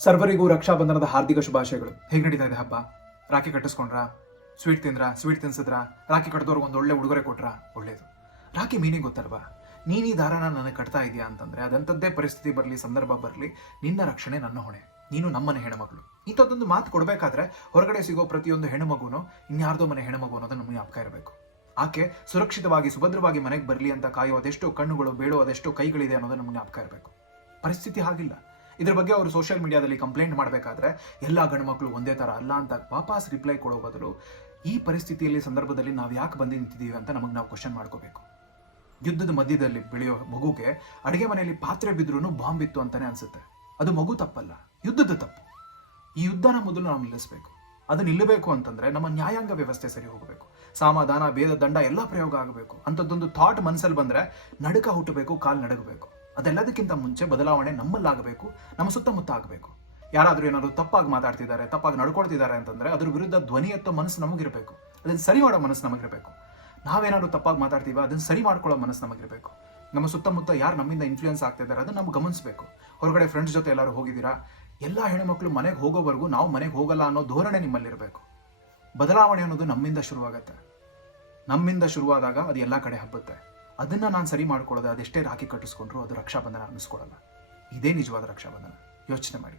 ಸರ್ವರಿಗೂ ರಕ್ಷಾಬಂಧನದ ಹಾರ್ದಿಕ ಶುಭಾಶಯಗಳು. ಹೇಗೆ ನಡೀತಾ ಇದೆ ಹಬ್ಬ? ರಾಖಿ ಕಟ್ಟಿಸ್ಕೊಂಡ್ರಾ? ಸ್ವೀಟ್ ತಿಂದ್ರಾ? ಸ್ವೀಟ್ ತಿನ್ಸಿದ್ರಾ? ರಾಖಿ ಕಟ್ಟಿದವ್ರಿಗೆ ಒಂದು ಒಳ್ಳೆ ಉಡುಗೊರೆ ಕೊಟ್ರಾ? ಒಳ್ಳೇದು. ರಾಖಿ ಮೀನಿಂಗ್ ಗೊತ್ತಲ್ವಾ? ನೀನು ಈ ದಾರನ ನನಗೆ ಕಟ್ತಾ ಇದೆಯಾ ಅಂತಂದ್ರೆ ಅದಂಥದ್ದೇ ಪರಿಸ್ಥಿತಿ ಬರಲಿ, ಸಂದರ್ಭ ಬರಲಿ, ನಿನ್ನ ರಕ್ಷಣೆ ನನ್ನ ಹೊಣೆ. ನೀನು ನಮ್ಮನೆ ಹೆಣ್ಮಗಳು. ಇಂಥದ್ದೊಂದು ಮಾತು ಕೊಡಬೇಕಾದ್ರೆ ಹೊರಗಡೆ ಸಿಗೋ ಪ್ರತಿಯೊಂದು ಹೆಣ್ಣುಮಗುನು ಇನ್ಯಾರ್ದೋ ಮನೆ ಹೆಣ್ಮಗು ಅನ್ನೋದನ್ನ ನಮಗೆ ಜ್ಞಾಪಕ ಇರಬೇಕು. ಆಕೆ ಸುರಕ್ಷಿತವಾಗಿ ಸುಭದ್ರವಾಗಿ ಮನೆಗೆ ಬರಲಿ ಅಂತ ಕಾಯೋ ಅದೆಷ್ಟೋ ಕಣ್ಣುಗಳು, ಬೇಡೋ ಅದೆಷ್ಟೋ ಕೈಗಳಿದೆ ಅನ್ನೋದನ್ನ ನಮ್ಗೆ ಜ್ಞಾಪಕ ಇರಬೇಕು. ಪರಿಸ್ಥಿತಿ ಹಾಗಿಲ್ಲ. ಇದ್ರ ಬಗ್ಗೆ ಅವರು ಸೋಷಿಯಲ್ ಮೀಡಿಯಾದಲ್ಲಿ ಕಂಪ್ಲೇಂಟ್ ಮಾಡಬೇಕಾದ್ರೆ ಎಲ್ಲ ಗಂಡುಮಕ್ಕಳು ಒಂದೇ ಥರ ಅಲ್ಲ ಅಂತ ವಾಪಸ್ ರಿಪ್ಲೈ ಕೊಡೋ ಬದಲು ಈ ಪರಿಸ್ಥಿತಿಯಲ್ಲಿ ಸಂದರ್ಭದಲ್ಲಿ ನಾವು ಯಾಕೆ ಬಂದು ನಿಂತಿದ್ದೀವಿ ಅಂತ ನಮಗೆ ನಾವು ಕ್ವಶನ್ ಮಾಡ್ಕೋಬೇಕು. ಯುದ್ಧದ ಮಧ್ಯದಲ್ಲಿ ಬೆಳೆಯೋ ಮಗುಗೆ ಅಡುಗೆ ಮನೆಯಲ್ಲಿ ಪಾತ್ರೆ ಬಿದ್ರೂ ಬಾಂಬ್ ಬಿತ್ತು ಅಂತಾನೆ ಅನ್ಸುತ್ತೆ. ಅದು ಮಗು ತಪ್ಪಲ್ಲ, ಯುದ್ಧದ ತಪ್ಪು. ಈ ಯುದ್ಧನ ಮೊದಲು ನಾವು ನಿಲ್ಲಿಸಬೇಕು. ಅದು ನಿಲ್ಲಬೇಕು ಅಂತಂದ್ರೆ ನಮ್ಮ ನ್ಯಾಯಾಂಗ ವ್ಯವಸ್ಥೆ ಸರಿ ಹೋಗಬೇಕು. ಸಮಾಧಾನ, ಭೇದ, ದಂಡ ಎಲ್ಲ ಪ್ರಯೋಗ ಆಗಬೇಕು. ಅಂಥದ್ದೊಂದು ಥಾಟ್ ಮನಸ್ಸಲ್ಲಿ ಬಂದ್ರೆ ನಡುಕ ಹುಟ್ಟಬೇಕು, ಕಾಲು ನಡಗಬೇಕು. ಅದೆಲ್ಲದಕ್ಕಿಂತ ಮುಂಚೆ ಬದಲಾವಣೆ ನಮ್ಮಲ್ಲಾಗಬೇಕು, ನಮ್ಮ ಸುತ್ತಮುತ್ತ ಆಗಬೇಕು. ಯಾರಾದರೂ ಏನಾದರೂ ತಪ್ಪಾಗಿ ಮಾತಾಡ್ತಿದ್ದಾರೆ, ತಪ್ಪಾಗಿ ನಡ್ಕೊಳ್ತಿದ್ದಾರೆ ಅಂತಂದ್ರೆ ಅದ್ರ ವಿರುದ್ಧ ಧ್ವನಿ ಎತ್ತೋ ಮನಸ್ಸು ನಮಗಿರಬೇಕು. ಅದನ್ನು ಸರಿ ಮಾಡೋ ಮನಸ್ಸು ನಮಗಿರಬೇಕು. ನಾವೇನಾದ್ರು ತಪ್ಪಾಗಿ ಮಾತಾಡ್ತೀವಿ, ಅದನ್ನು ಸರಿ ಮಾಡ್ಕೊಳ್ಳೋ ಮನಸ್ಸು ನಮಗಿರಬೇಕು. ನಮ್ಮ ಸುತ್ತಮುತ್ತ ಯಾರು ನಮ್ಮಿಂದ ಇನ್ಫ್ಲೂಯೆನ್ಸ್ ಆಗ್ತಿದ್ದಾರೆ ಅದನ್ನು ನಾವು ಗಮನಿಸಬೇಕು. ಹೊರಗಡೆ ಫ್ರೆಂಡ್ಸ್ ಜೊತೆ ಎಲ್ಲರೂ ಹೋಗಿದ್ದೀರಾ, ಎಲ್ಲ ಹೆಣ್ಮಕ್ಳು ಮನೆಗೆ ಹೋಗೋವರೆಗೂ ನಾವು ಮನೆಗೆ ಹೋಗಲ್ಲ ಅನ್ನೋ ಧೋರಣೆ ನಿಮ್ಮಲ್ಲಿರಬೇಕು. ಬದಲಾವಣೆ ಅನ್ನೋದು ನಮ್ಮಿಂದ ಶುರುವಾಗತ್ತೆ. ನಮ್ಮಿಂದ ಶುರುವಾದಾಗ ಅದು ಎಲ್ಲ ಕಡೆ ಹಬ್ಬುತ್ತೆ. ಅದನ್ನ ನಾನು ಸರಿ ಮಾಡ್ಕೊಳ್ಳೋದು ಅದೆಷ್ಟೇ ರಾಖಿ ಕಟ್ಟಿಸ್ಕೊಂಡ್ರು ಅದು ರಕ್ಷಾಬಂಧನ ಅನ್ನಿಸ್ಕೊಳ್ಳಲ್ಲ. ಇದೇ ನಿಜವಾದ ರಕ್ಷಾಬಂಧನ. ಯೋಚನೆ ಮಾಡಿ.